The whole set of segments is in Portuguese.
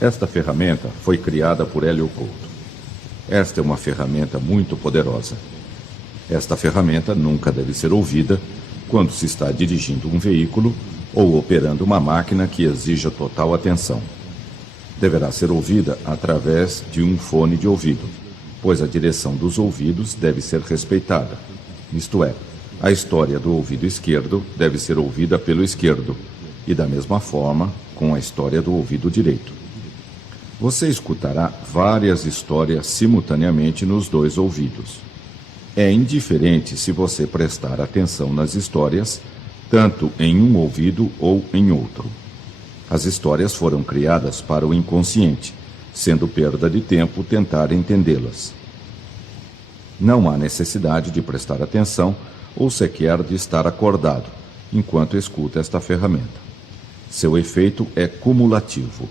Esta ferramenta foi criada por Hélio Couto. Esta é uma ferramenta muito poderosa. Esta ferramenta nunca deve ser ouvida quando se está dirigindo um veículo ou operando uma máquina que exija total atenção. Deverá ser ouvida através de um fone de ouvido, pois a direção dos ouvidos deve ser respeitada. Isto é, a história do ouvido esquerdo deve ser ouvida pelo esquerdo, e da mesma forma com a história do ouvido direito. Você escutará várias histórias simultaneamente nos dois ouvidos. É indiferente se você prestar atenção nas histórias, tanto em um ouvido ou em outro. As histórias foram criadas para o inconsciente, sendo perda de tempo tentar entendê-las. Não há necessidade de prestar atenção ou sequer de estar acordado enquanto escuta esta ferramenta. Seu efeito é cumulativo,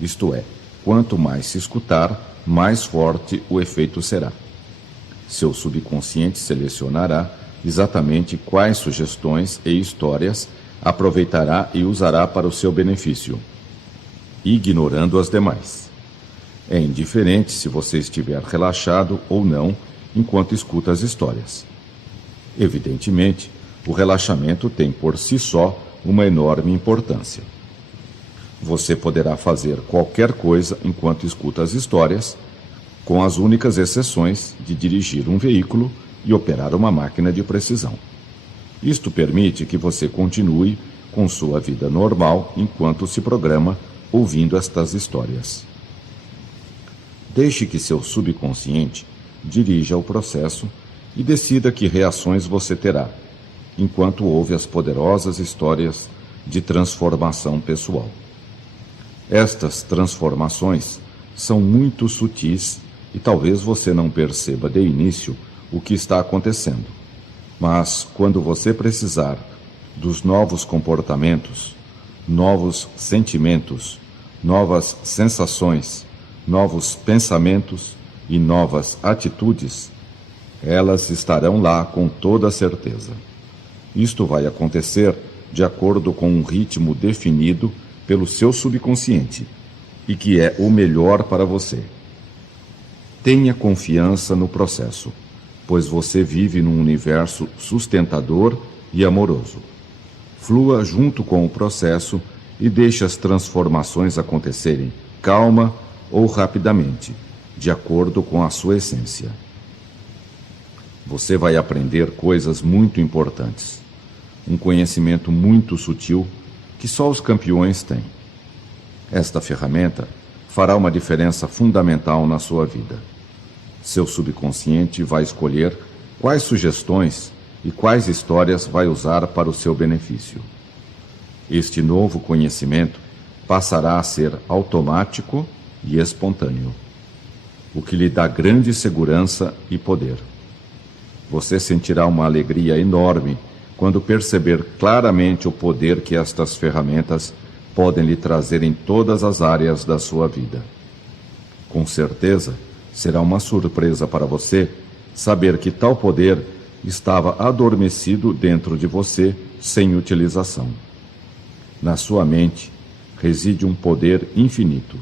isto é, quanto mais se escutar, mais forte o efeito será. Seu subconsciente selecionará exatamente quais sugestões e histórias aproveitará e usará para o seu benefício, ignorando as demais. É indiferente se você estiver relaxado ou não enquanto escuta as histórias. Evidentemente, o relaxamento tem por si só uma enorme importância. Você poderá fazer qualquer coisa enquanto escuta as histórias, com as únicas exceções de dirigir um veículo e operar uma máquina de precisão. Isto permite que você continue com sua vida normal enquanto se programa ouvindo estas histórias. Deixe que seu subconsciente dirija o processo e decida que reações você terá, enquanto ouve as poderosas histórias de transformação pessoal. Estas transformações são muito sutis e talvez você não perceba de início o que está acontecendo. Mas, quando você precisar dos novos comportamentos, novos sentimentos, novas sensações, novos pensamentos e novas atitudes, elas estarão lá com toda certeza. Isto vai acontecer de acordo com um ritmo definido pelo seu subconsciente e que é o melhor para você. Tenha confiança no processo, pois você vive num universo sustentador e amoroso. Flua junto com o processo e deixe as transformações acontecerem calma ou rapidamente, de acordo com a sua essência. Você vai aprender coisas muito importantes, um conhecimento muito sutil que só os campeões têm. Esta ferramenta fará uma diferença fundamental na sua vida. Seu subconsciente vai escolher quais sugestões e quais histórias vai usar para o seu benefício. Este novo conhecimento passará a ser automático e espontâneo, o que lhe dá grande segurança e poder. Você sentirá uma alegria enorme quando perceber claramente o poder que estas ferramentas podem lhe trazer em todas as áreas da sua vida. Com certeza, será uma surpresa para você saber que tal poder estava adormecido dentro de você sem utilização. Na sua mente reside um poder infinito.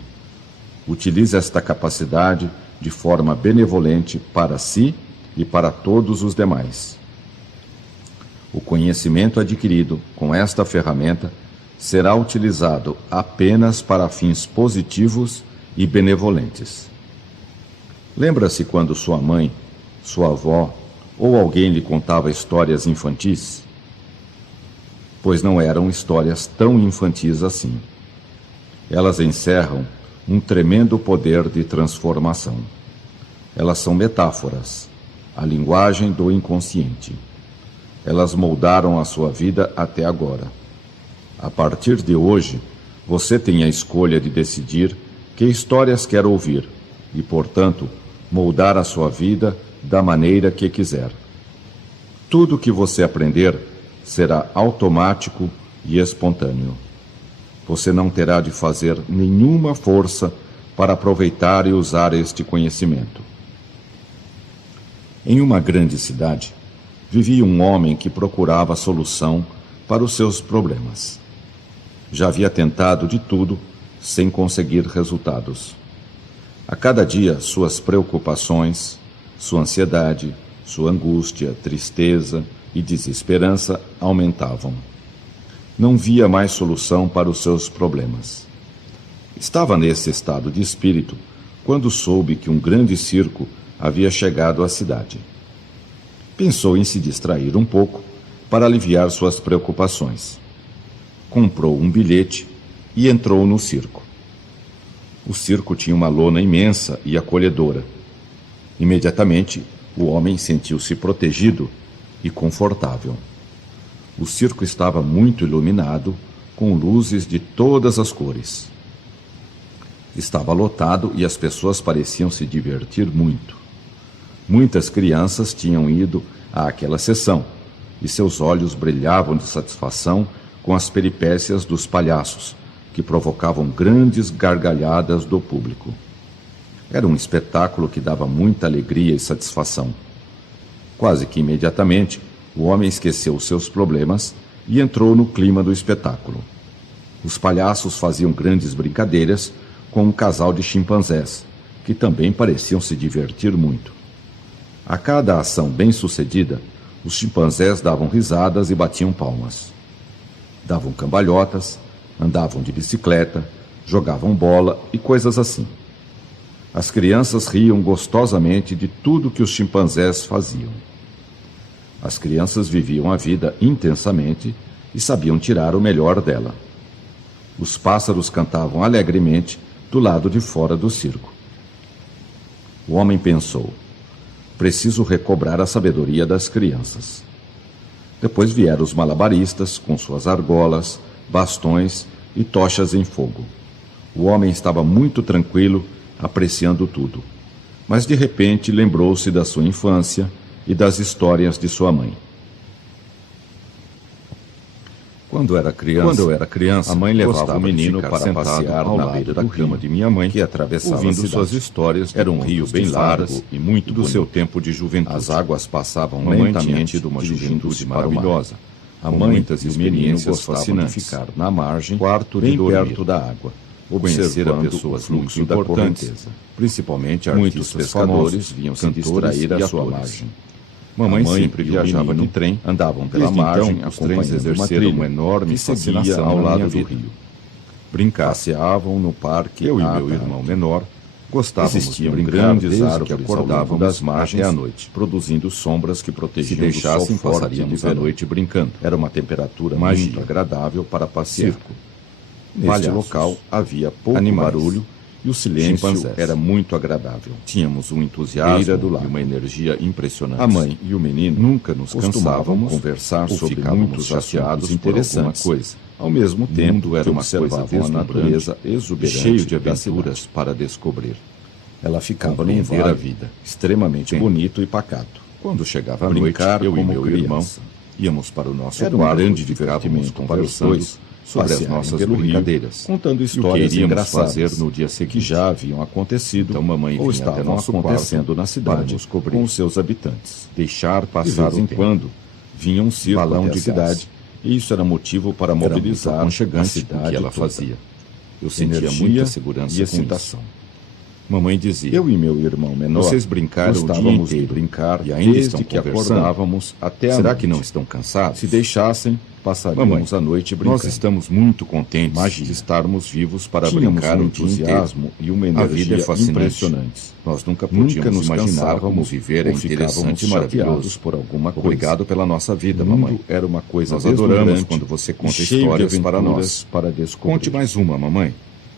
Utilize esta capacidade de forma benevolente para si e para todos os demais. O conhecimento adquirido com esta ferramenta será utilizado apenas para fins positivos e benevolentes. Lembra-se quando sua mãe, sua avó ou alguém lhe contava histórias infantis? Pois não eram histórias tão infantis assim. Elas encerram um tremendo poder de transformação. Elas são metáforas, a linguagem do inconsciente. Elas moldaram a sua vida até agora. A partir de hoje, você tem a escolha de decidir que histórias quer ouvir e, portanto, moldar a sua vida da maneira que quiser. Tudo o que você aprender será automático e espontâneo. Você não terá de fazer nenhuma força para aproveitar e usar este conhecimento. Em uma grande cidade, vivia um homem que procurava solução para os seus problemas. Já havia tentado de tudo, sem conseguir resultados. A cada dia, suas preocupações, sua ansiedade, sua angústia, tristeza e desesperança aumentavam. Não via mais solução para os seus problemas. Estava nesse estado de espírito quando soube que um grande circo havia chegado à cidade. Pensou em se distrair um pouco para aliviar suas preocupações. Comprou um bilhete e entrou no circo. O circo tinha uma lona imensa e acolhedora. Imediatamente, o homem sentiu-se protegido e confortável. O circo estava muito iluminado, com luzes de todas as cores. Estava lotado e as pessoas pareciam se divertir muito. Muitas crianças tinham ido àquela sessão e seus olhos brilhavam de satisfação com as peripécias dos palhaços, que provocavam grandes gargalhadas do público. Era um espetáculo que dava muita alegria e satisfação. Quase que imediatamente, o homem esqueceu os seus problemas e entrou no clima do espetáculo. Os palhaços faziam grandes brincadeiras com um casal de chimpanzés, que também pareciam se divertir muito. A cada ação bem-sucedida, os chimpanzés davam risadas e batiam palmas. Davam cambalhotas, andavam de bicicleta, jogavam bola e coisas assim. As crianças riam gostosamente de tudo que os chimpanzés faziam. As crianças viviam a vida intensamente e sabiam tirar o melhor dela. Os pássaros cantavam alegremente do lado de fora do circo. O homem pensou: preciso recobrar a sabedoria das crianças. Depois vieram os malabaristas com suas argolas, bastões e tochas em fogo. O homem estava muito tranquilo, apreciando tudo. Mas de repente lembrou-se da sua infância e das histórias de sua mãe. Quando eu era criança, a mãe levava o menino para passear na beira da cama de minha mãe, que atravessava ouvindo suas histórias. Era um rio bem largo e muito do seu tempo de juventude. As águas passavam lentamente, uma juventude maravilhosa. A mãe e o menino gostavam de ficar na margem, bem perto da água, observando pessoas muito importantes, principalmente muitos pescadores vinham se distrair à sua margem. Mamãe sempre viajava de trem, andavam pela margem, os trens exerceram uma enorme fascinação ao lado do rio. Passeavam no parque, eu e meu irmão menor gostávamos de grandes árvores que acordavam das margens à noite, produzindo sombras que protegiam do sol forte. Passaríamos a noite brincando. Era uma temperatura muito agradável para passear. Neste local havia pouco barulho e o silêncio era muito agradável. Tínhamos um entusiasmo e uma energia impressionante. A mãe e o menino nunca nos cansávamos conversar sobre muitos chateados interessantes. Coisa. Ao mesmo tempo, era uma coisa a natureza exuberante, cheio de aventuras para descobrir. Ela ficava num vale a vida, extremamente bonito e pacato. Quando chegava a noite, eu e meu irmão íamos para o nosso quarto, grande divertimento conversando sobre as nossas brincadeiras, contando histórias que iríamos fazer no dia seguinte, que já haviam acontecido, então mamãe ou estavam acontecendo na cidade com os seus habitantes. Deixar passar de vez em quando vinha um circo balão de cidade, e isso era motivo para mobilizar a cidade que ela fazia. Eu sentia muita segurança e excitação. Mamãe dizia: eu e meu irmão menor vocês brincaram o dia inteiro, brincar e ainda desde que acordávamos até a noite. Será que não estão cansados? Se deixassem, passaríamos a noite brincando. Nós estamos muito contentes de estarmos vivos para brincar um entusiasmo e uma energia impressionantes. Nós nunca nos imaginávamos viver interessante e maravilhoso por alguma coisa. Obrigado pela nossa vida, mamãe. Era uma coisa nós adoramos quando você conta histórias para nós, para descobrir. Conte mais uma, mamãe.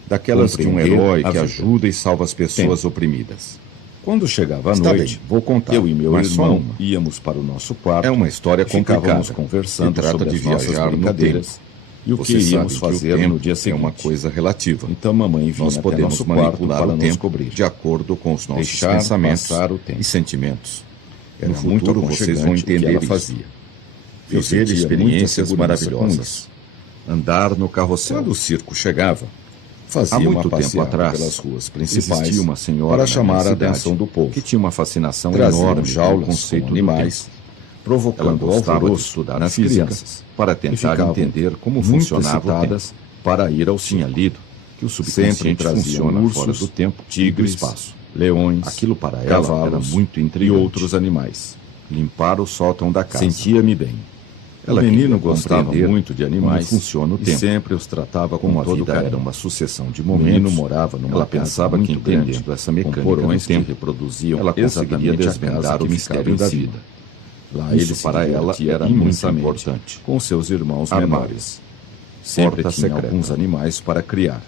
Daquelas de um herói que ajuda e salva as pessoas oprimidas. Quando chegava a noite, vou contar. Eu e meu irmão íamos para o nosso quarto. É uma história complicada. Ficávamos conversando sobre as nossas brincadeiras e o que iríamos fazer no dia seguinte. É uma coisa relativa. Então mamãe vinha até nosso quarto para nos descobrir, de acordo com os nossos pensamentos e sentimentos. No futuro vocês vão entender o que ela fazia. Viver experiências maravilhosas. Andar no carrossel. Quando o circo chegava, há muito tempo atrás, pelas ruas principais, existia uma senhora para chamar a atenção do povo, que tinha uma fascinação enorme jaulas, conceito de animais, provocando alvoroço nas crianças, para tentar entender como funcionavam para ir ao tinha lido que o subconsciente funciona ursos, fora do tempo, tigres, do espaço, leões, aquilo para ela cavalos, era muito intrigante. e outros animais. Limpar o sótão da casa. Sentia-me bem. Ela O menino queria gostava compreender muito de animais como funciona o e tempo. sempre os tratava Como com a todo vida carinho. era uma sucessão de O menino momentos, morava numa ela casa pensava muito que grande, entendendo essa com mecânica porões do tempo, que reproduziam ela conseguiria exatamente a desvendar casa o que mistério ficava da em cima. vida. Lá Isso ele se para ela divertia era muito imensamente, importante. com seus irmãos Armários. menores. Sempre Porta tinha secreta. alguns animais para criar.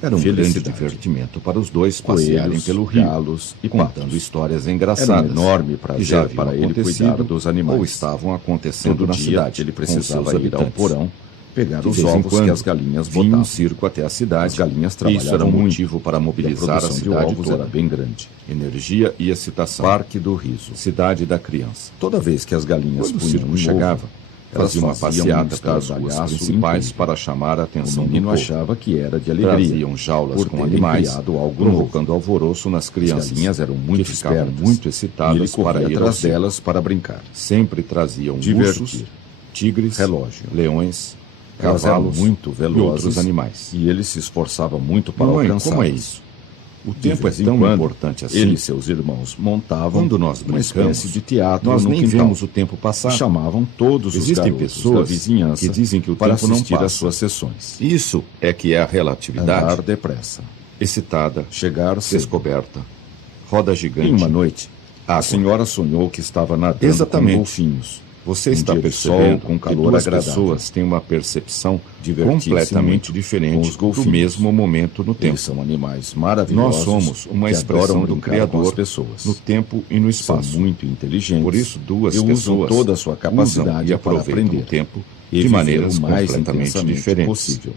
Era um Felicidade. grande divertimento para os dois Coelhos, passearem pelo rio, galos e contando patos. histórias Era engraçadas, um enorme prazer que já para para ele ele cuidar cuidar dos animais. ou estavam acontecendo Todo na dia, cidade. ele Com precisava seus ir ao habitantes. porão, pegar De os vez em ovos que quando, as galinhas vinha botavam. um circo até a cidade. As galinhas Isso era trabalhavam um muito, motivo para e a mobilizar a produção de cidade ovos toda. era bem grande. Energia e excitação. Parque do Riso. Cidade da criança. Toda vez que as galinhas Quando o punham circo um ovo, chegava, elas faziam uma faziam passeada um pelas ruas estardalhaço principais incrível. para chamar a O atenção do menino povo. achava que era de alegria. Traziam jaulas por com terem animais, criado algo novo. provocando alvoroço nas crianças. As galinhas eram muito que ficavam espertas, muito e ele excitadas corria para ir atrás ao circo. delas para brincar. Sempre traziam Divertir. ursos, tigres, Relógio. leões, Elas eram cavalos muito e velozes outros animais. e ele se esforçava muito para Mamãe, alcançá-las. como é isso? O tempo é vez em tão quando, importante assim. Ele e seus irmãos montavam Quando nós uma brincamos, espécie de teatro nós no nem quintal. vemos o tempo passar. E chamavam todos os Existem garotos pessoas da vizinhança que dizem que o para tempo não assistir passa. às suas sessões. Isso é que é a relatividade. Andar depressa, Excitada, chegar cedo. descoberta, roda gigante. Em uma noite, a água. senhora sonhou que estava nadando Exatamente. com golfinhos. Você Um está dia de percebendo sol com que calor duas agradável. pessoas têm uma percepção Divertir-se completamente muito diferente com os do golfinhos. mesmo momento no tempo. Eles são animais maravilhosos. Nós somos uma que expressão adoram do brincar Criador com as pessoas. no tempo e no São espaço. muito inteligentes. Por isso, duas e usam pessoas toda a sua usam capacidade e para aproveitam aprender o tempo e de viver maneiras o mais completamente intensamente diferentes. possível.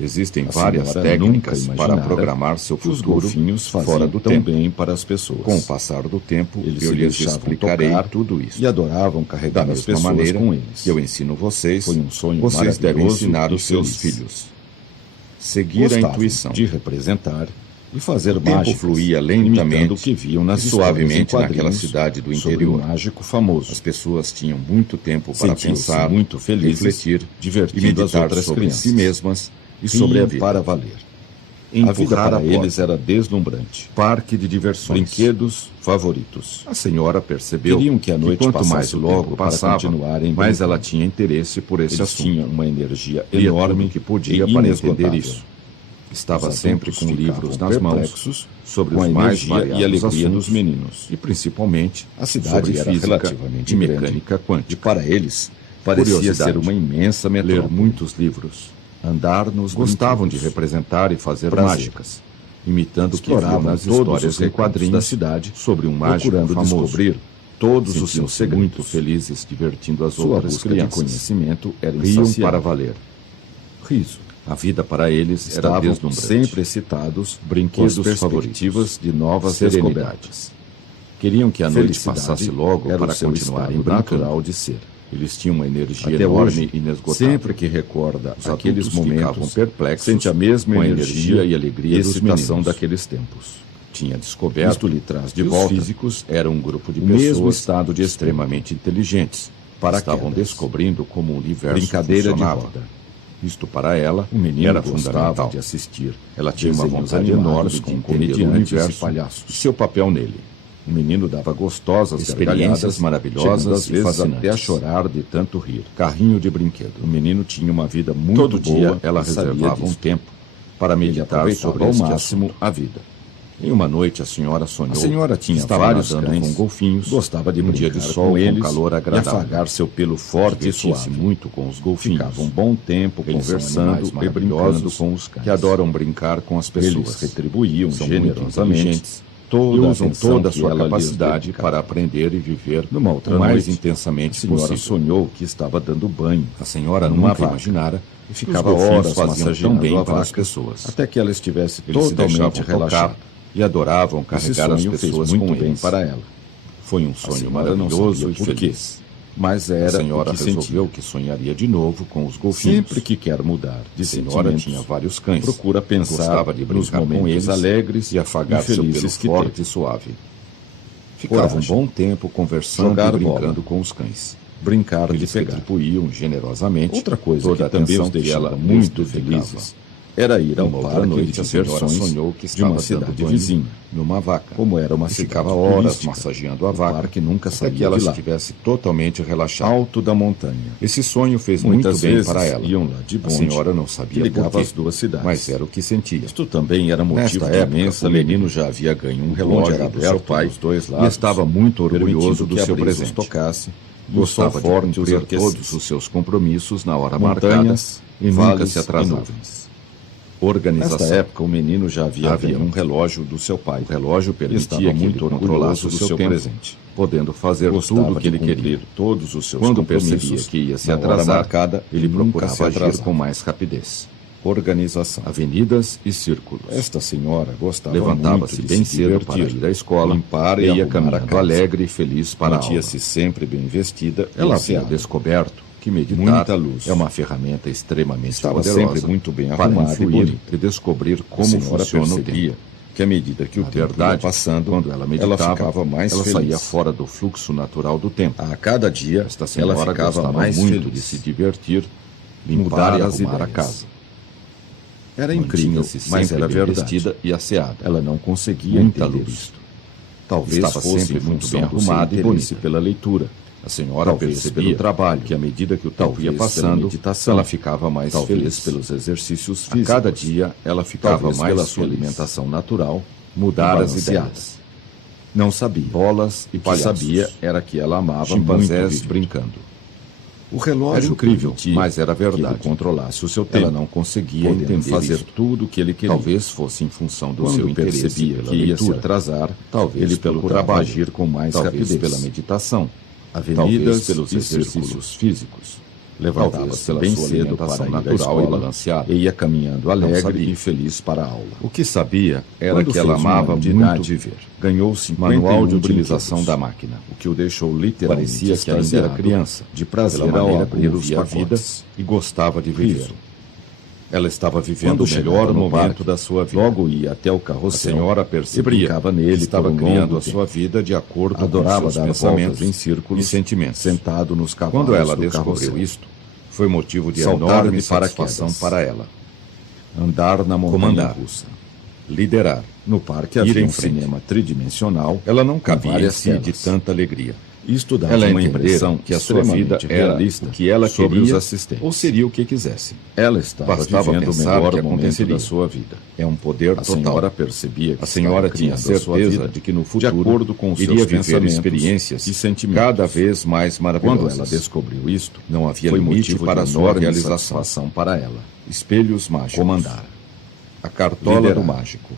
Existem A várias senhora técnicas nunca para imaginara programar seu que os futuro golfinhos faziam fora do tão tempo. bem para as pessoas. Com o passar do tempo, Eles eu se lhes deixavam explicarei tocar tudo isso. e adoravam carregar Da as mesma pessoas maneira com eles. que eu ensino vocês, Foi um sonho vocês devem maravilhoso ensinar e os seus feliz. filhos. Seguir a Gostavam intuição. de representar e fazer O tempo mágicas, fluía imitando lentamente o que viam nas e histórias suavemente em naquela quadrinhos cidade do sobre interior. um mágico famoso. As pessoas tinham muito tempo para Sentiam-se pensar, muito felizes, refletir e divertindo meditar as outras sobre crianças si mesmas e sobre a Riam vida. para valer. A vida Empurrar para a eles porta. era deslumbrante. Parque de diversões. Brinquedos favoritos. A senhora percebeu Queriam que a noite quanto passasse mais logo logo para passava, continuarem mais brincando. ela tinha interesse por esse Eles assunto. tinham uma energia Lia enorme tudo que podia e para entender inesgotável. isso. Estava Os sempre adultos com livros ficavam nas mãos perplexos sobre com a os mais energia e variados alegria assuntos, dos meninos. e principalmente A cidade sobre era física relativamente e grande. mecânica E quântica. para eles, parecia Curiosidade. ser uma imensa metrópole. Ler muitos livros. Andar nos Gostavam de brinquedos. representar e fazer Prazer. mágicas, imitando o que viam Exploravam nas todos histórias os e recantos quadrinhos da cidade, sobre um mágico procurando famoso. descobrir todos os seus Sentiam-se segredos. muito felizes divertindo as Sua outras busca de crianças. conhecimento era Riam insaciável. para valer. Riso. A vida para eles era Estavam deslumbrante. sempre excitados Brinquedos com as perspectivas favoritos. de novas Serenidade. descobertas. Queriam que a noite Felicidade passasse logo era para o seu continuarem estado brincando. natural de ser. Eles tinham uma energia Até enorme hoje, e inesgotável. sempre que recorda Os aqueles adultos ficavam momentos, perplexos sente a mesma com a energia e alegria e dos excitação meninos. daqueles tempos. Tinha descoberto Isto lhe traz de que volta os físicos eram um grupo de o mesmo pessoas estado de extremamente inteligentes. Estavam Paraquedas. descobrindo como o universo Brincadeira de funcionava. roda. Isto para ela O menino era gostava fundamental. de assistir. Ela tinha uma Desenhos vontade animados enorme com de entender o comediantes universo e palhaços. e seu papel nele. O menino dava gostosas Experiências gargalhadas, maravilhosas chegando às e vezes fascinantes. até a chorar de tanto rir. Carrinho de brinquedo. O menino tinha uma vida muito Todo boa dia ela e sabia reservava um disso. tempo para Ele meditar aproveitava sobre ao este máximo assunto. a vida. Em uma noite a senhora sonhou. A senhora tinha que estava vários nadando cães, com golfinhos, gostava de um brincar dia de sol com eles com calor e agradável. afagar seu pelo forte e Divertia-se suave. muito com os golfinhos. Ficava um bom tempo Eles são conversando animais e brincando maravilhosos com os cães. que adoram brincar com as Eles pessoas. retribuíam São muito generosamente inteligentes toda e a usam atenção toda a que sua ela lhes capacidade dedicava. para aprender e viver Numa outra o mais noite, intensamente A senhora possível. sonhou que estava dando banho. A senhora numa nunca vaca. imaginara E que ficava os golfinhos horas faziam tão massageando bem a para as vaca, pessoas. até que ela estivesse Eles se totalmente deixavam relaxada. tocar e adoravam Esse carregar as sonho fez pessoas muito com bem eles. para ela. Foi um A sonho senhora não maravilhoso sabia e por quê, feliz. mas A era senhora o que resolveu sentia. que sonharia de novo com os golfinhos. Sempre que quer mudar de A senhora sentimentos, tinha vários cães. procura pensar Gostava de nos brincar com momentos eles alegres e afagar seu pelo felizes que forte teve. e suave. Ficava um Coragem. bom tempo conversando Jogar e brincando bola. com os cães. Brincar de Eles pegar. retribuíam generosamente Outra coisa toda que a também atenção os que deixava ela muito lhes dedicava. felizes era ir ao Uma outra parque noite, de a senhora diversões sonhou que de estava uma dando cidade banho vizinha. numa vaca. Como era uma E cidade ficava horas turística, massageando a o vaca parque nunca até saía que ela de lá. estivesse totalmente relaxada. Alto da montanha. Esse sonho fez Muitas muito bem vezes para ela. iam lá de A bonde, senhora não que sabia ligava por as quê, duas cidades. mas era o que sentia. Isto também era motivo Nesta de época, imensa o alegria. menino já havia ganho um O bonde relógio era do aberto seu pai dos dois e lados, estava muito orgulhoso permitindo do que a seu brisa presente. tocasse, Gostava gostava de forte cumprir orqueces, todos os seus compromissos na hora montanhas, marcada e nunca vales se e atrasava. nuvens. Organização. Nesta época, o menino já havia Havia ganho um relógio do seu pai. O relógio permitia estava que muito ele orgulhoso controlasse o do seu seu tempo, presente. podendo fazer Gostava tudo o que de ele queria. cumprir todos os seus Quando compromissos percebia que ia se na hora atrasar, marcada, ele nunca procurava se agir atrasava. com mais rapidez. Organização. Avenidas e círculos. Esta senhora gostava muito Levantava-se de bem se cedo para divertir, ir à escola, limpar e ia arrumar a caminhando casa. alegre e feliz para a aula. Mantia-se sempre bem vestida e Ela havia asseada. descoberto que meditar Muita luz. é uma ferramenta extremamente Estava poderosa sempre muito bem para arrumada e influir bonita. e descobrir A como senhora funciona o percebia tempo. que à medida que o Na tempo ia verdade, passando, quando ela meditava, ela ficava mais ela feliz. saía fora do fluxo natural do tempo. A cada dia, Esta ela senhora ficava gostava mais muito feliz. de se divertir, Mudar limpar e as arrumar a ideias. casa. Era incrível, Mantinha-se mas sempre era bem verdade. vestida e asseada. Ela não conseguia Muita entender luz. isto. Talvez Estava fosse sempre em muito função bem do seu arrumada e interesse bonita. pela leitura. A senhora Talvez percebia pelo trabalho, que à medida que o tempo talvez ia pela passando, meditação, ela ficava mais talvez feliz. pelos exercícios A físicos. cada dia, ela ficava Talvez mais pela sua feliz. alimentação natural, Mudar e as balanceada. ideias. Não sabia. Bolas e O que palhaços. sabia era que ela amava Chimpanzés muito viver. brincando. O relógio Era incrível, permitia mas era que ele verdade. controlasse o seu tempo. Ela não conseguia podendo entender fazer isso. tudo o que ele queria. Talvez fosse em função do Quando seu interesse percebia pela que ia se leitura. atrasar, Talvez ele pelo procurava trabalho, agir com mais talvez rapidez. pela meditação, Talvez avenidas pelos e exercícios círculos. físicos. Levantava-se Talvez pela bem sua cedo alimentação para ir à natural escola e balanceada. e ia caminhando Não alegre sabia. e feliz para a aula. O que sabia era Quando que ela fez um amava ano de muito idade, viver. Ganhou Manual de 51 utilização brinquedos, da máquina. o que o deixou literalmente Parecia que ainda era extasiado criança, de prazer pela ao maneira abrir como os via a vida pacotes. e gostava de viver. Riso. Ela estava vivendo Quando o melhor chegava no momento parque, da sua vida. logo ia até o A carrossel senhora e percebia brincava nele que estava por um criando longo a sua tempo. vida de acordo Adorava com seus dar pensamentos voltas em círculos e sentimentos. sentado nos cavalos Quando ela do descobriu carrossel. isto, foi motivo de Saltar enorme de satisfação paraquedas. para ela. Andar na montanha Comandar. russa. Liderar. No parque Ir havia em um frente. cinema tridimensional. Ela não com cabia em várias si de telas. tanta alegria. Isto dava Ela uma entendera impressão que a sua vida extremamente era realista o que ela sobre queria os assistentes. ou seria o que quisesse. Ela estava Bastava vivendo o pensar melhor que momento aconteceria. da sua vida. É um poder A total. senhora percebia que A senhora estava tinha criando a sua certeza vida de que no de futuro acordo com os iria seus viver pensamentos experiências e sentimentos. cada vez mais maravilhosas. Quando ela descobriu isto, Não havia foi limite motivo para de a sua enorme realização. satisfação para ela. Espelhos mágicos. Comandar. A cartola Liderar. do mágico.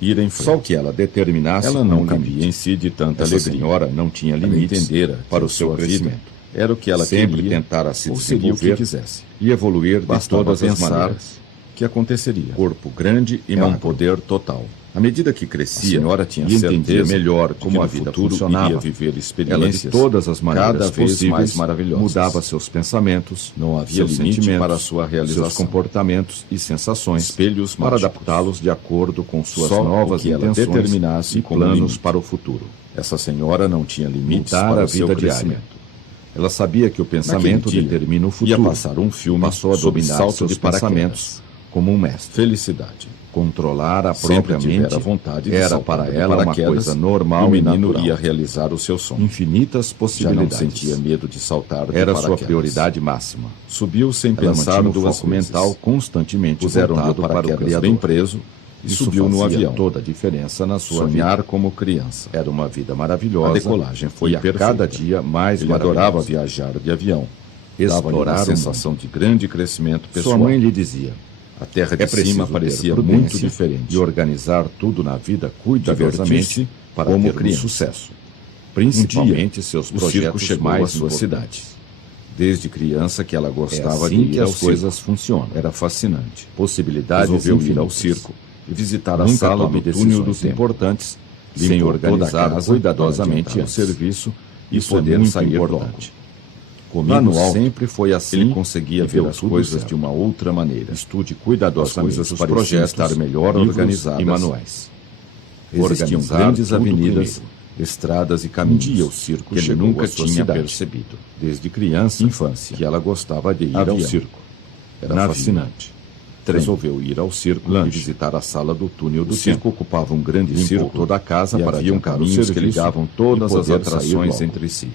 Ir em frente. Só o que ela determinasse Ela não com cabia limite. em si de tanta Essa alegria. senhora não tinha Ela limites entendera para que o seu sua vida crescimento. Era o que ela Sempre queria, tentara se ou seria o que desenvolver quisesse. e evoluir de Bastava todas as pensar maneiras. que aconteceria. Corpo grande e É um magro. poder total. À medida que A crescia, senhora tinha e entendia certeza melhor de que como no a vida futuro funcionava, iria viver ela de experiências todas as maneiras cada vez possíveis mais maravilhosas. mudava seus pensamentos, Não havia seus limite sentimentos, para a sua realização. seus comportamentos e sensações, Espelhos para mágicos. adaptá-los de acordo com suas Só novas o que ela intenções determinasse e como planos limite. para o futuro. Essa senhora não tinha limites Mudar para a o seu vida diária. crescimento. Ela sabia que o pensamento Naquele dia, determina o futuro. Ia passar um filme Passou a sobre dominar salto seus de paraquedas. pensamentos como um mestre. Felicidade. Controlar a Sempre própria tivera mente vontade de era saltar para de ela uma paraquedas, coisa e normal o e menino natural. ia realizar o seu sonho. Infinitas Já não possibilidades. sentia medo de saltar de Era paraquedas. sua prioridade máxima. Subiu sem Ela pensar mantinha o duas foco vezes. mental constantemente Puseram-lhe o voltado para o paraquedas Criador. bem preso e Isso subiu no fazia avião. toda a diferença na sua Sonhar vida. como criança. Era uma vida maravilhosa. A decolagem foi e a perfeita. cada dia mais Ele adorava maravilhosa. viajar de avião. Dava-lhe Explorar uma o sensação de grande crescimento pessoal. Sua mãe lhe dizia: A terra de é preciso cima ter parecia prudência muito diferente. e organizar tudo na vida cuidadosamente Divertir-se para como ter um criança. sucesso. Principalmente seus O circo projetos chegou mais à sua importantes. cidade. Desde criança que ela gostava assim de que ir ao as circo. coisas funcionam. Era fascinante. Possibilidades Resolveu ir ao infinitas. circo e visitar a Nunca sala tome do túnel do decisões tempo. importantes sem Limpou toda a organizar casa cuidadosamente para adiantar o antes. serviço e Isso poder é muito sair importante. logo. Lá no Comigo alto, sempre foi assim. ele conseguia e ver deu as tudo coisas certo. de uma outra maneira. Estude As cuidadosamente coisas os pareciam projetos, estar melhor livros organizadas e manuais. Existiam Organizar grandes tudo avenidas, primeiro. estradas e Um caminhos dia o circo que ele chegou nunca à sua tinha cidade. percebido. Desde criança, Infância. que ela gostava de ir ao Avião. circo. Era Navio. fascinante. Resolveu ir ao circo e visitar a sala do túnel do tempo. O circo ocupava um grande círculo toda a casa para haviam caminhos que ligavam todas as atrações entre si.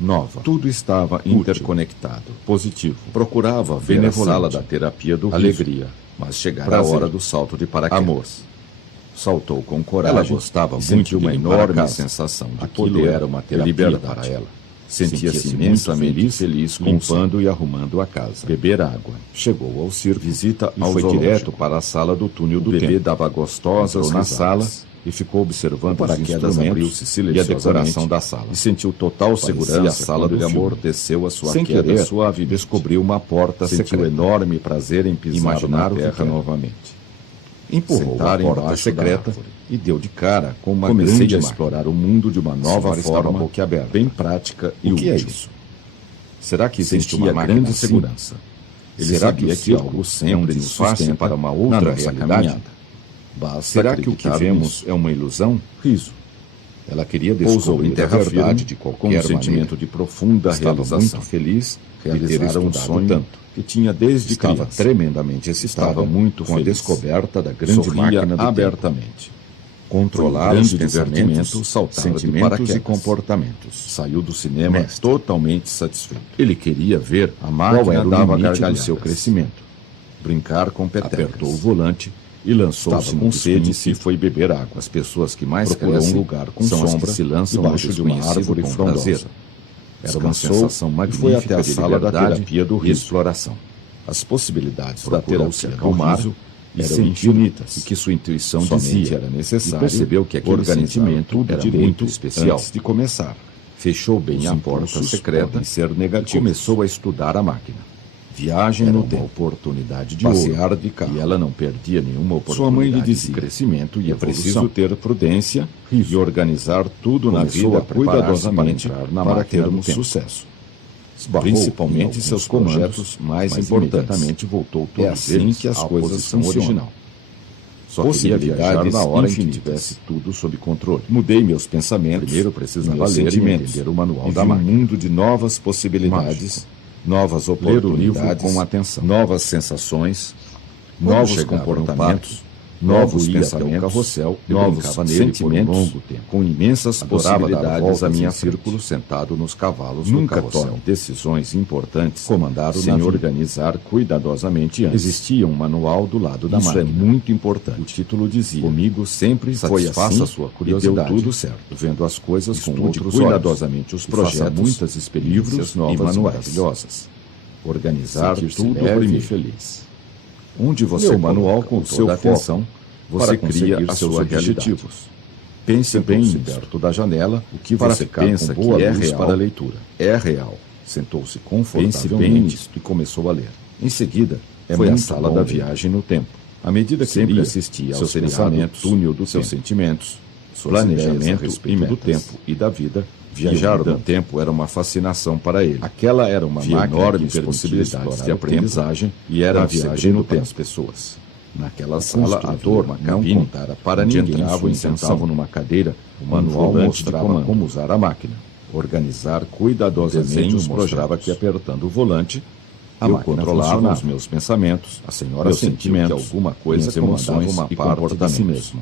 Nova. Tudo estava interconectado. Positivo. Procurava ver a sala da terapia do riso. Alegria. Mas chegara a hora do salto de paraquedas. Amor. Saltou com coragem. Ela gostava muito de uma enorme sensação de poder. Era uma terapia para ela. Sentia-se imensamente feliz limpando e arrumando a casa. Beber água. Chegou ao circo, visita e foi direto para a sala do túnel do tempo. O bebê dava gostosas na sala e ficou observando os instrumentos e a decoração da sala. E sentiu total segurança. A sala do amor desceu a sua queda suave e descobriu uma porta secreta. Sentiu enorme prazer em pisar na terra novamente. Empurrou a porta secreta e deu de cara com uma grande máquina. A explorar o mundo de uma nova forma, bem prática e útil. O que é isso? Será que existe uma grande segurança? Ele sabia que algo sempre nos sustenta para uma outra realidade. Será que o que vemos é uma ilusão? Riso. Ela queria descobrir a verdade de qualquer maneira. Com um sentimento de profunda realização. Muito feliz de ter um sonho tanto. Que tinha desde criança. Estava tremendamente excitado, muito com a descoberta da grande máquina do abertamente. Controlar os pensamentos, sentimentos e comportamentos. Saiu do cinema totalmente satisfeito. Ele queria ver a máquina dava limite do seu crescimento. Brincar com petecas. Apertou o volante e lançou-se com sede e foi beber água. As pessoas que mais crescem um lugar com sombra se lançam debaixo de uma árvore frondosa. Era uma sensação magnífica e foi até a sala da terapia do riso. Exploração. As possibilidades da terapia do riso eram infinitas e que sua intuição dizia era necessário. E percebeu que aquele sentimento era muito especial. Antes de começar, fechou bem a porta secreta e ser negativo. Começou a estudar a máquina. Viagem no tempo, oportunidade de passear de carro. E ela não perdia nenhuma oportunidade. Sua mãe lhe dizia crescimento e é preciso ter prudência e organizar tudo na vida cuidadosamente para termos sucesso. Principalmente seus projetos mais importantes. Voltou todo assim que as coisas funcionam. Só queria viajar na hora em que tivesse tudo sob controle. Mudei meus pensamentos. Primeiro precisava ler e entender o manual da máquina. Um mundo de novas possibilidades. Novas oportunidades, com atenção, novas sensações, novos comportamentos, novos pensamentos, carrossel, novos sentimentos, com imensas possibilidades a minha círculo sentado nos cavalos do carrossel. Nunca tomam decisões importantes, comandado sem organizar cuidadosamente antes. Existia um manual do lado da máquina. Isso é muito importante. O título dizia: comigo sempre foi assim, a sua curiosidade. E deu tudo certo. Vendo as coisas com outros cuidadosamente os projetos, muitas experiências novas e maravilhosas. Organizar tudo leve e feliz. Onde você manual com toda a atenção, você cria os seus objetivos. Pense bem perto da janela o que você pensa que é real para a leitura. É real. Sentou-se confortavelmente e começou a ler. Em seguida, foi à sala da viagem no tempo. À medida que ele assistia aos pensamentos, túnel dos seus sentimentos, planejamento e do tempo e da vida, viajar no tempo era uma fascinação para ele. Aquela era uma enorme possibilidade de aprendizagem e era a viagem no tempo das pessoas. Naquela sala, a turma não contara para ninguém. Entravam e sentavam numa cadeira, o manual mostrava como usar a máquina. Organizar cuidadosamente os projetos que apertando o volante, eu controlava os meus pensamentos, a senhora sentia que alguma coisa comandava uma parte de si mesma.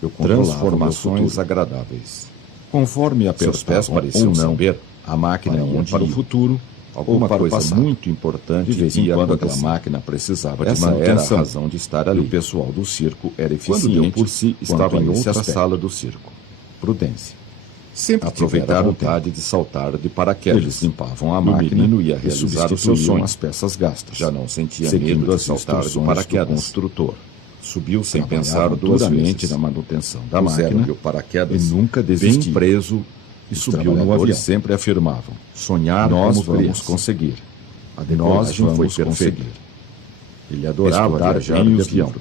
Eu controlava transformações agradáveis. Conforme apertavam ou não saber, a máquina ia para o futuro, alguma coisa muito importante, de vez em quando aquela máquina precisava de manutenção. Essa era a razão de estar ali. O pessoal do circo era eficiente por si, estava em outra sala do circo. Prudência. Sempre aproveitar a vontade de saltar de paraquedas. Eles limpavam a máquina e ia realizar os seus sonhos. As peças gastas. Já não sentia medo de saltar de paraquedas. Construtor. Subiu sem pensar duramente na manutenção da máquina, o paraquedas e nunca desistiu. Bem preso e subiu no avião. Sempre afirmavam: sonhar nós vamos conseguir. A decolagem foi perfeita. Ele adorava viajar de avião.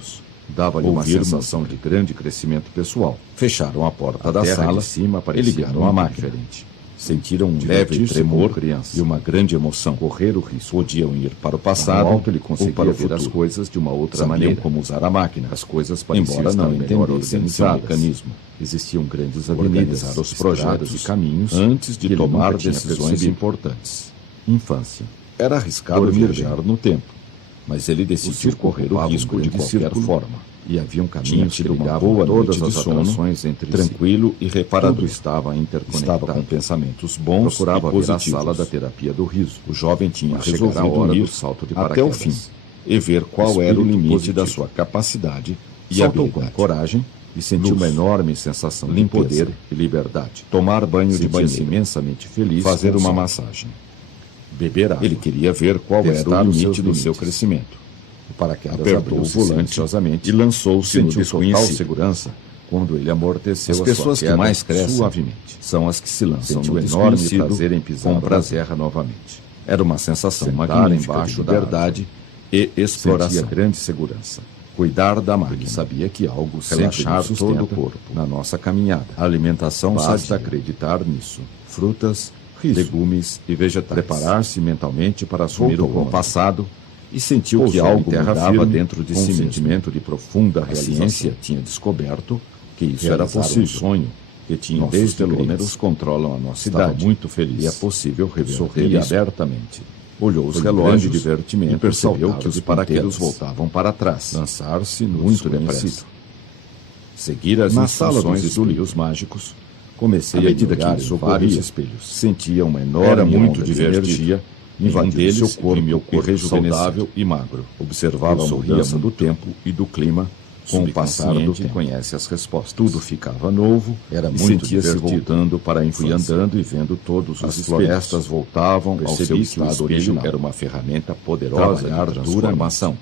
Dava-lhe uma sensação de grande crescimento pessoal. Fecharam a porta da sala de cima e ligaram a máquina. Sentiram um leve tremor e uma grande emoção. Correr o risco. Podiam ir para o passado alto, ele conseguia ver as coisas de uma outra maneira. Como usar a máquina. As coisas pareciam embora não entendessem seu mecanismo. Existiam grandes avenidas, os projetos e caminhos antes de tomar decisões importantes. Infância. Era arriscado viajar no tempo. Mas ele decidiu correr o risco de qualquer forma. E haviam caminhos que ligavam todas as atrações entre tranquilo e reparador. Tudo estava interconectado. Estava com pensamentos bons. Procurava ver a sala da terapia do riso. O jovem tinha resolvido ir do salto de paraquedas até o fim e ver qual era o limite da sua capacidade e habilidade. Com coragem e sentiu uma enorme sensação de poder e liberdade. Tomar banho de banheiro, imensamente feliz, fazer uma massagem, beber água. Ele queria ver qual era o limite do seu crescimento. O paraquedas apertou o volante silenciosamente e lançou-se no desconhecido. Segurança quando ele amorteceu. As pessoas que mais crescem suavemente são as que se lançam no enorme prazer em pisar na terra novamente. Era uma sensação magnífica embaixo de liberdade e exploração. Sentia grande segurança. Cuidar da máquina. Ele sabia que algo relaxar todo o corpo na nossa caminhada. A alimentação basta acreditar nisso. Frutas, legumes e vegetais. Preparar-se mentalmente para assumir o passado e sentiu que algo mudava dentro de si. Um sentimento de profunda realização. A ciência tinha descoberto que isso era possível. Um sonho que tinha desde os telômeros controlam a nossa idade. Muito feliz. E é possível reverter abertamente. Olhou os relógios de divertimento e percebeu que os paraquedas voltavam para trás. Lançar-se no muito depressa. Seguir as instruções dos espelhos mágicos. Comecei a medida que isso vários espelhos. Sentia uma enorme onda de energia invadir seu corpo, meu corpo saudável e magro. Observava a mudança do tempo e do clima. Com o passar do tempo, conhece as respostas. Tudo ficava novo, era muito sentia-se voltando para a infância. Fui andando e vendo todos os florestas voltavam ao seu estado original. Era uma ferramenta poderosa de transformação.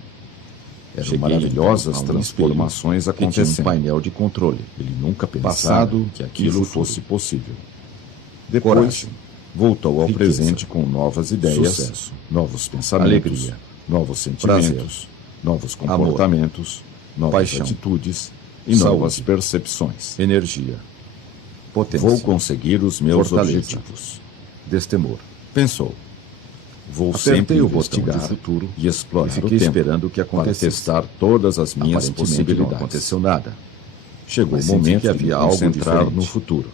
Eram maravilhosas transformações acontecendo. Um painel de controle. Ele nunca pensava que aquilo fosse possível. Depois, voltou ao presente com novas ideias, novos pensamentos, alegria, novos sentimentos, novos comportamentos, novas atitudes e novas percepções, energia, potência. Vou conseguir os meus objetivos. Destemor. Pensou. Vou sempre investigar o futuro e explorar o tempo esperando o que acontecesse. Para testar todas as minhas possibilidades. Não aconteceu nada. Chegou o momento que havia algo entrar no futuro.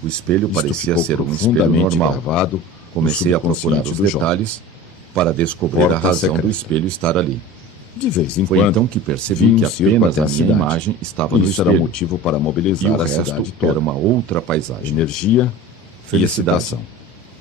O espelho parecia ser profundamente gravado. Comecei a procurar os detalhes para descobrir a razão do espelho estar ali. De vez em quando, foi então que percebi que apenas a minha imagem estava no espelho. Isso era motivo para mobilizar a cidade toda. Era uma outra paisagem. Energia, felicidade,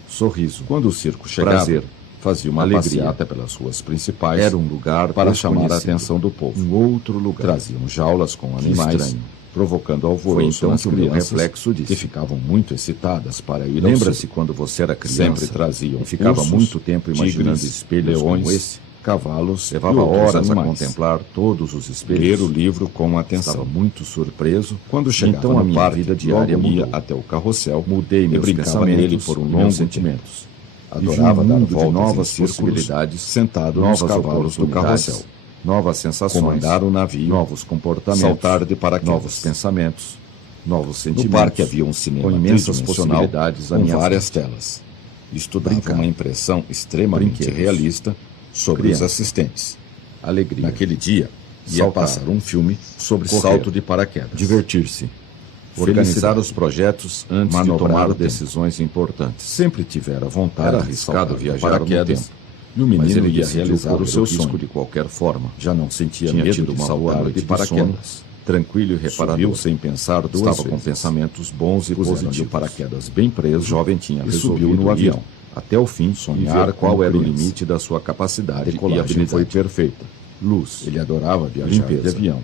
sorriso. Quando o circo chegava, prazer, fazia uma alegria até pelas ruas principais. Era um lugar para chamar a atenção do povo. Um outro lugar. Traziam jaulas com animais, provocando alvoroço nas crianças, reflexo disso, que ficavam muito excitadas para ir. Lembra-se quando você era criança? Sempre traziam. E ficava muito tempo imaginando espelhos como esse. Cavalos, levava horas a contemplar todos os espelhos. Ler o livro com atenção. Estava muito surpreso quando chegava então a minha vida diária ia até o carrossel. Mudei meus pensamentos por um longo sentimentos. Adorava dar voltas novas possibilidades sentado nos cavalos do carrossel. Novas sensações, comandar o navio, novos comportamentos, saltar de paraquedas, novos pensamentos, novos sentimentos. No parque havia um cinema com imensas possibilidades, com várias telas. Estudava uma impressão extremamente realista sobre os assistentes. Alegria. Naquele dia, ia passar um filme sobre salto de paraquedas. Divertir-se. Organizar os projetos antes de tomar decisões importantes. Sempre tivera vontade. Era arriscado viajar no tempo. E o menino ia realizar o seu sonho de qualquer forma. Já não sentia medo de saltar de paraquedas. Tranquilo e reparador, sem pensar duas vezes. Estava com pensamentos bons e positivos. O paraquedas bem preso, o jovem tinha resolvido no avião. Até o fim, sonhar qual era o limite da sua capacidade e a habilidade foi perfeita. Luz. Ele adorava viajar de avião.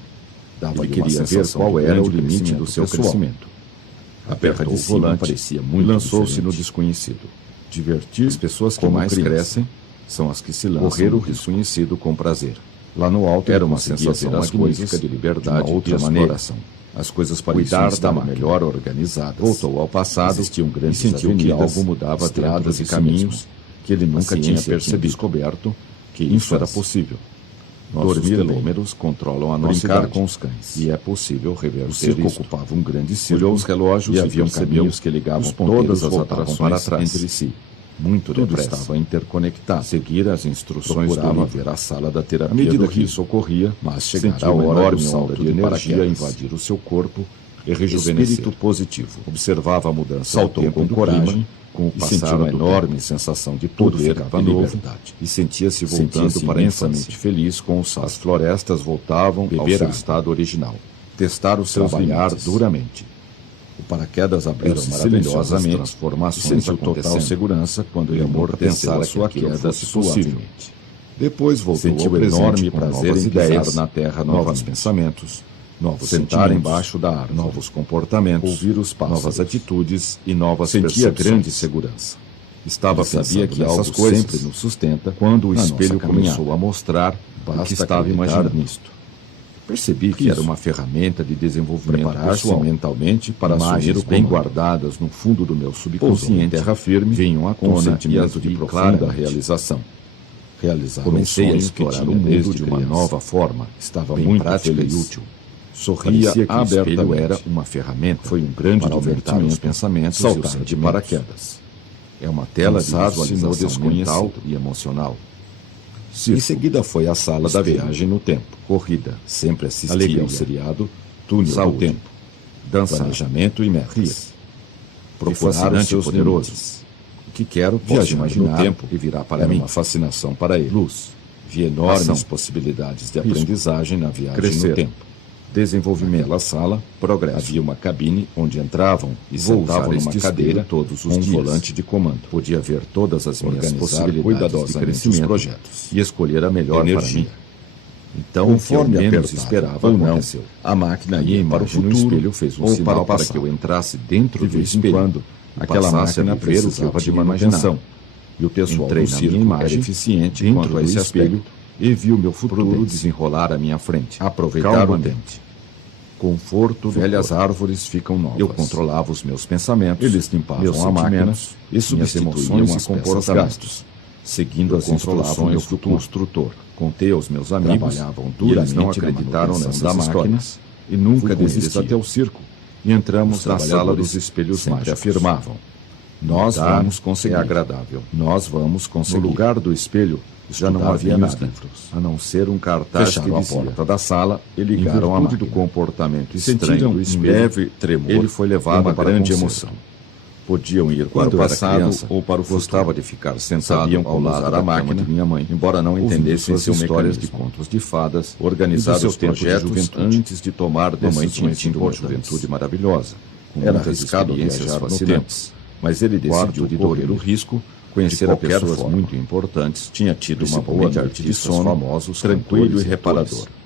Ele queria ver qual era o limite do seu crescimento. Apertou o volante, parecia muito lançou-se no desconhecido. Divertir as pessoas que mais crescem são as que se lançam correr o desconhecido com prazer. Lá no alto era uma sensação magnífica de liberdade e exploração. As coisas pareciam estar melhor organizadas. Voltou ao passado e sentiu que algo mudava estradas e caminhos que ele nunca tinha percebido. Descoberto que isso era possível. Dormir telômeros controlam a nossa idade com os cães. E é possível reverter isso. O circo ocupava um grande círculo. Olhou os relógios e haviam caminhos que ligavam todas as atrações para trás entre si. Muito tudo estava interconectado. Seguir as instruções procurava ver a sala da terapia. À medida que isso ocorria, mas chegara a hora do salto de energia invadir o seu corpo e rejuvenescer. Espírito positivo. Observava a mudança Saltou do tempo com coragem, com o e sentiu passar uma do enorme tempo. sensação de Tudo poder ficava e novo, liberdade. e sentia-se voltando para a imensamente infância. feliz com o salto. As florestas voltavam ao Beber seu água. estado original. Testar os seus Trabalhar limites. duramente. O paraquedas abriu-se Eram silenciosamente, maravilhosamente, transformações e sentiu total acontecendo. segurança quando ele amortecera pensara que sua aquilo queda fosse suavemente. possível. Depois voltou Sentiu ao presente enorme com prazer novas em ideias pisar na terra novos novamente. pensamentos, novos Sentar sentimentos, embaixo da árvore, novos comportamentos, ouvir os pássaros, novas atitudes e novas sentia percepções. grande segurança. Estava Ele sabia pensando que nessas algo coisas sempre nos sustenta quando o na espelho nossa começou caminhada. a mostrar o Basta que estava acreditar imaginando. nisto. Percebi que Isso. era uma ferramenta de desenvolvimento Preparar-se pessoal. mentalmente para Imagens assumir o bem comando. guardadas no fundo do meu Pousou em subconsciente terra firme, vinham à com um tona e sentimento as de vi profunda claramente. realização. Realizar Comecei um a sonho explorar que o tinha mundo desde de uma criança. nova forma. Estava Bem muito prática feliz. e útil. Sorria Parecia que o espelho abertamente. era uma ferramenta. Foi um grande para aumentar divertimento os pensamentos e saltar os de sentimentos. paraquedas. É uma tela de Lançar-se no visualização desconhecido. mental e emocional. Circo. Em seguida foi à sala da Espelho. viagem no tempo. Corrida. Sempre assistia Alegria. ao seriado Túnel Saúde. do Tempo. Dançar. Planejamento e metas. Procurar os fascinante seus e poderoso. limites. O que quero, Posso viajar imaginar, no tempo e virá para era mim. uma fascinação para ele. Luz. Vi enormes Ação. possibilidades de Risco. aprendizagem na viagem Crescer. no tempo. Desenvolvimento. Naquela sala, progresso. Havia uma cabine onde entravam e Vou sentavam usar numa este cadeira espelho todos os com um dias. volante de comando. Podia ver todas as minhas Organizar possibilidades cuidadosamente de os crescimento projetos. e escolher a melhor Energia. para mim. Então, Conforme o que eu menos apertava esperava ou não, aconteceu. A máquina ia ia para o para o futuro futuro, espelho fez um ou sinal para o para passado. que eu entrasse dentro De do vez em espelho. quando, E aquela passasse a máquina viver o que eu precisava de tinha manutenção. imaginado. E o pessoal Entrei do na circo minha era imagem eficiente dentro quanto a do esse espelho aspecto e vi o meu futuro prudente. desenrolar à minha frente. Aproveitar o Calmamente. ambiente. Conforto do Velhas corpo. árvores ficam novas. Eu controlava os meus pensamentos, Eles limpavam meus a máquina sentimentos e minhas substituíam emoções as e peças comportamentos, gastos. seguindo Eu as controlava o meu instruções do futuro. construtor. Contei aos meus amigos, Trabalhavam e eles duramente não na acreditaram manutenção nessas da máquina histórias e nunca Fui com eles desistiam. até o circo e entramos Os na sala trabalhadores dos espelhos sempre mágicos. afirmavam, Nós "Mudar vamos conseguir. é agradável. Nós vamos conseguir. No lugar do espelho já não Estudar havia bem os nada, livros. a não ser um cartaz Fecharam que a dizia porta da sala e ligaram a virtude máquina. Do comportamento estranho Sentiram do um espelho, leve tremor ele foi e levado uma para grande concerto. emoção. Podiam ir Quando para o era passado criança, ou para o futuro. Gostava de ficar sentado Sabiam ao como lado usar da a cama máquina, de minha mãe, embora não ouvindo entendessem suas seu histórias de mecanismo. contos de fadas, organizar E do seu os tempo de projetos juventude. antes de tomar Mamãe decisões tinha tido uma importantes. juventude maravilhosa, com Era muitas arriscado experiências viajar no fascinantes, mas ele Quarto decidiu de correr dormir. o risco, conhecer De qualquer pessoas forma. muito importantes, tinha tido uma boa Principalmente noite de artistas sono, famosos, tranquilo cantores e e reparador. atores.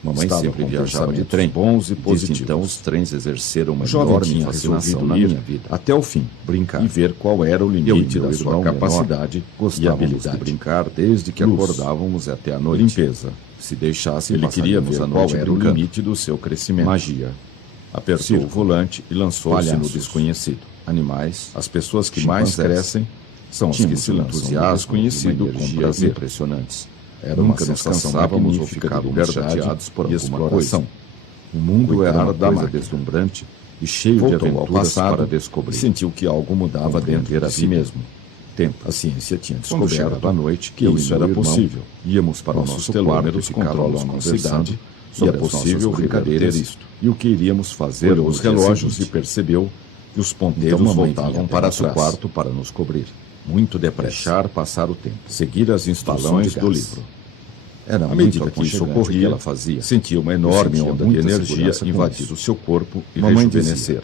Mamãe Estava sempre com viajava de pensamentos trem, bons e Desde positivos. então os trens exerceram uma O jovem enorme tinha fascinação resolvido na ir minha vida. Até o fim, brincar e ver qual era o Eu e limite meu da sua irmão capacidade menor e gostávamos habilidade. de Brincar desde que Luz. acordávamos até a noite. Limpeza. Se deixasse, Ele queria passaríamos ver a qual noite era o brincando. limite do seu crescimento. Magia. Apertou Circo. o volante e lançou-se no Palhaços. desconhecido. Animais, as pessoas que mais Chimpanzés. crescem são as que Tínhamos se um lançam no entusiasmo, desconhecido uma com energia prazer. impressionantes. Era Nunca uma nos sensação cansávamos ou magnífica de ficávamos liberdade chateados por e alguma exploração. coisa. O mundo Cuidar era uma da coisa máquina. deslumbrante e cheio Voltou de ao aventuras passado para descobrir. e Sentiu que algo mudava dentro Compreender de a si vida. mesmo. Tempo. A ciência tinha Quando descoberto chegava à noite que eu e isso meu era irmão possível. Íamos para o nossos nosso telômeros quarto e controlam ficávamos a nossa conversando idade sobre e as as possíveis nossas brincadeiras brincadeiras e o que iríamos fazer. Olhou Olhou os os relógios relógios e percebeu que os ponteiros Então mamãe voltavam vinha para até seu atrás. quarto para nos cobrir. Muito depressa. Deixar passar o tempo. Seguir as instruções de do gás. livro. Era À muito medida que isso aconchegante ocorria, o que ela fazia. Sentia uma enorme sentia onda de muita energia segurança com invadir isso. o seu corpo e Mamãe rejuvenescer. dizia,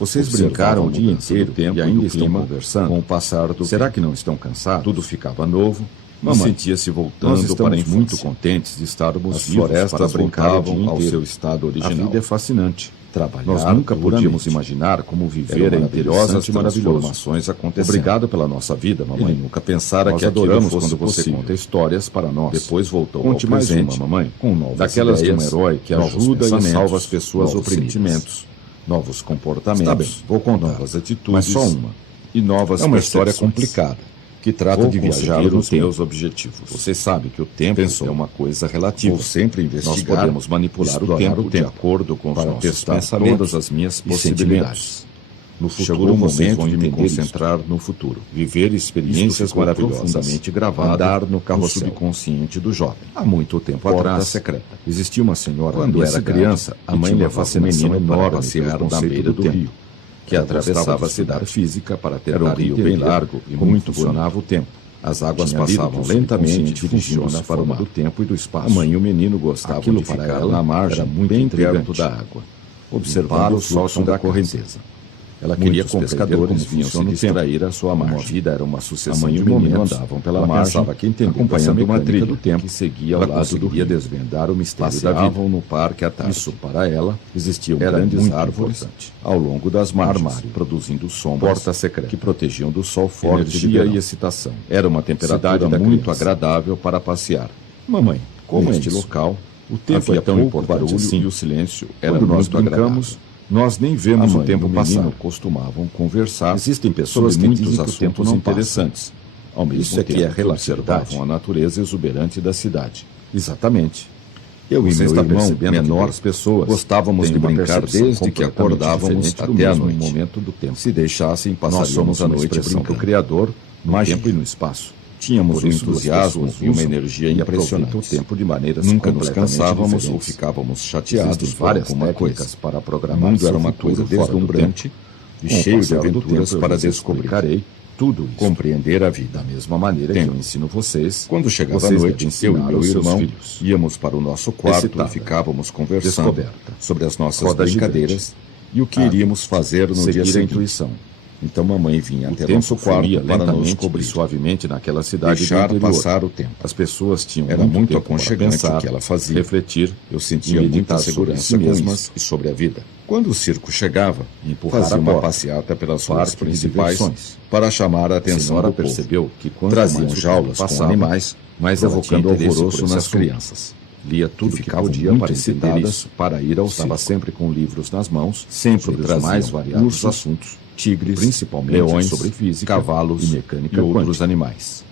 Vocês observava brincaram a o dia mudança do inteiro tempo e e ainda do estão clima conversando. com o passar do Será tempo. que não estão cansados? Tudo ficava novo. E Mamãe, sentia-se nós voltando estamos para a infância. muito contentes de estarmos As vivos florestas para brincar o voltavam dia ao inteiro. seu estado A original. vida é fascinante. Trabalhar Nós nunca podíamos duramente. imaginar como Era viver em maravilhosas perigosas e maravilhoso. transformações acontecendo. Obrigado pela nossa vida, mamãe. Ele nunca pensara Nós que aquilo adoramos fosse quando você possível. conta histórias para nós. Depois voltou Conte ao mais presente, uma, mamãe, com novas daquelas ideias, de um herói que novos ajuda e pensamentos, salva as pessoas novos oprimidas. sentimentos. Novos comportamentos. Está bem, vou contar. Novas atitudes. Mas só uma. E novas É uma história percepções. complicada, que trata Vou de viajar conseguir nos o tempo. meus objetivos. Você sabe que o tempo Pensou. é uma coisa relativa. Vou sempre Nós investigar, podemos manipular o explorar tempo o de tempo acordo com os para nossos testar pensamentos todas as minhas e possibilidades. sentimentos. No futuro, o momento de me concentrar no futuro. Viver experiências maravilhosas, profundamente gravadas, andar no carro subconsciente do jovem. Há muito tempo atrás, secreta. Existia uma senhora. Quando era criança, a mãe levava um menino enorme para passear na beira do rio, que atravessava a cidade física para ter um rio bem largo e muito funcionava o tempo. As águas passavam lentamente, dirigindo-se para o mar do tempo e do espaço. A mãe e o menino gostavam de ficar na margem, bem perto da água, observar o fluxo da correnteza. Ela queria que os pescadores vinham se distrair à sua margem. A vida era uma sucessão de momentos. Andavam pela margem, acompanhando uma trilha do tempo que seguia ao lado do rio. Desvendar o mistério da vida. No parque à tarde. Isso, para ela, existiam grandes árvores ao longo das margens, produzindo sombras, portas secretas que protegiam do sol forte, energia e excitação. Era uma temperatura muito agradável para passear. Mamãe, como este local, o tempo é tão importante assim, e o silêncio era muito agradável. Nós nem vemos o tempo passar. Costumavam conversar. Existem pessoas que muitos assuntos interessantes. Ao mesmo tempo, observavam a natureza exuberante da cidade. Exatamente. Eu e meu irmão, menores pessoas, gostávamos de brincar desde que acordávamos até a noite. Momento do tempo. Se deixassem, passaríamos a noite brincando o Criador, no tempo e no espaço. Tínhamos um entusiasmo e uma energia impressionante. O tempo de maneiras nunca nos cansávamos ou ficávamos chateados por alguma coisa. Para programar. O mundo era uma coisa deslumbrante e cheio de aventuras para descobrir. Tudo isso. Compreender a vida. Da mesma maneira que eu ensino vocês. Quando chegava a noite, eu e meu irmão íamos para o nosso quarto e ficávamos conversando sobre as nossas brincadeiras e o que iríamos fazer no dia seguinte. Então mamãe vinha até nosso quarto para nos cobrir suavemente naquela cidade, deixar passar o tempo. As pessoas tinham muito aconchegante o que ela fazia, refletir. Eu sentia muita segurança mesmas e sobre a vida. Quando o circo chegava, fazia uma passeata pelas ruas principais para chamar a atenção do povo. Percebeu que quando traziam jaulas com animais, mas evocando alvoroço nas crianças. Lia tudo que podia parecitadas para ir ao circo. Estava sempre com livros nas mãos, sempre trazia mais variados assuntos. Tigres, principalmente leões, sobre física, cavalos e mecânica e outros animais.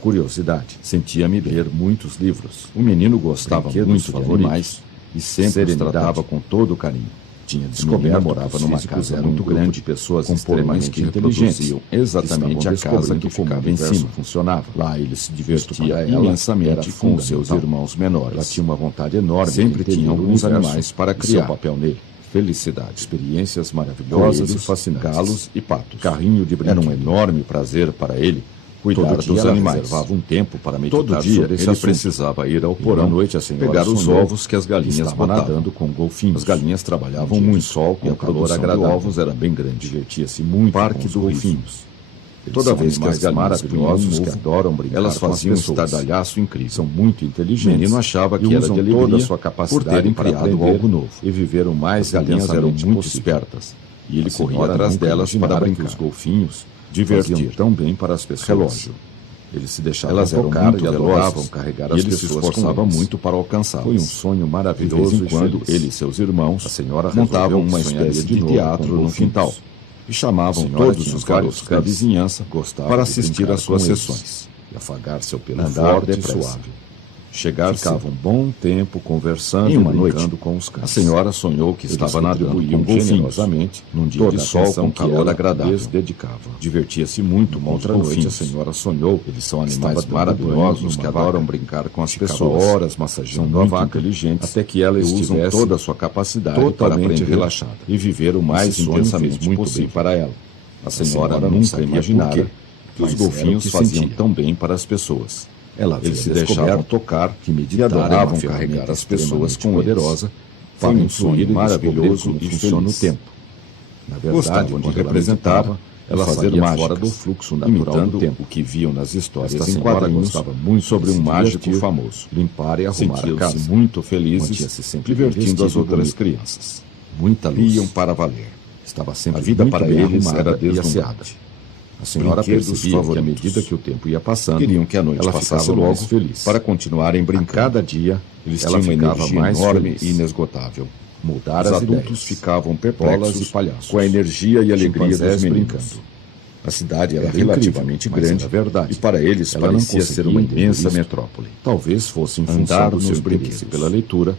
Curiosidade, sentia-me ler muitos livros. O menino gostava muito de animais e sempre os tratava com todo o carinho. Tinha descoberto, morava numa casa muito grande de pessoas extremamente inteligentes, exatamente a casa que ficava em cima. Funcionava. Lá ele se divertia imensamente com os seus irmãos menores. Ela tinha uma vontade enorme. Sempre tinha alguns animais para criar. Seu papel nele. Felicidade, experiências maravilhosas e fascinantes. Galos e patos. Carrinho de brinquedo. Era um enorme prazer para ele cuidar dos animais. Reservava um tempo para meditar. Todo dia ele precisava ir ao porão à noite assim, pegar os ovos que as galinhas botavam. Nadando com golfinhos. As galinhas trabalhavam muito. Sol com calor agradável. Os ovos era bem grande. Divertia-se muito. Parque dos golfinhos. Toda vez que as galinhas maravilhosos que adoram brincar, elas faziam um estardalhaço incrível. São muito inteligentes. O menino achava que era de alegria toda a sua capacidade por terem criado algo novo e viveram mais. As galinhas eram muito espertas e ele corria atrás delas para brincar. Os golfinhos divertiam tão bem para as pessoas. Relógio. Eles se deixavam elas tocar e adoravam carregar as pessoas. Ele se esforçava muito para alcançá-las. Foi um sonho maravilhoso. De vez em quando, ele e seus irmãos, a senhora, montavam uma espécie de teatro no quintal. E chamavam todos os garotos da vizinhança para assistir às suas sessões e afagar seu pelo forte e suave. Ficava um bom tempo conversando e brincando com os cães. A senhora sonhou que estava nadando com golfinhos num dia de sol com calor agradável. Dedicava. Divertia-se muito com outra noite. A senhora sonhou. Eles são animais maravilhosos que adoram brincar com as pessoas. Horas massageando a vaca, inteligentes, até que ela estivesse toda a sua capacidade totalmente relaxada e viver o mais intensamente possível para ela. A senhora nunca imaginara que os golfinhos faziam tão bem para as pessoas. Eles se deixavam tocar e adoravam carregar as pessoas com poderosa para um sonho maravilhoso e funciona no tempo. Na verdade, onde representava, ela fazia fora do fluxo natural do tempo que viam nas histórias em quadrinhos muito sobre um mágico famoso. Limpar e arrumar a casa, muito felizes, divertindo as outras crianças. Muita luz. Iam para valer. Estava sempre a vida para eles era deslumbrante. A senhora percebia que à medida que o tempo ia passando, queriam que a noite passasse logo feliz. Para continuarem brincando. Cada dia, eles tinham uma energia mais enorme e inesgotável. Mudar os adultos ficavam perplexos e palhaços com a energia e alegria dos meninos. A cidade era relativamente grande, verdade, e para eles parecia ser uma imensa metrópole. Talvez fosse em função do seu interesse pela leitura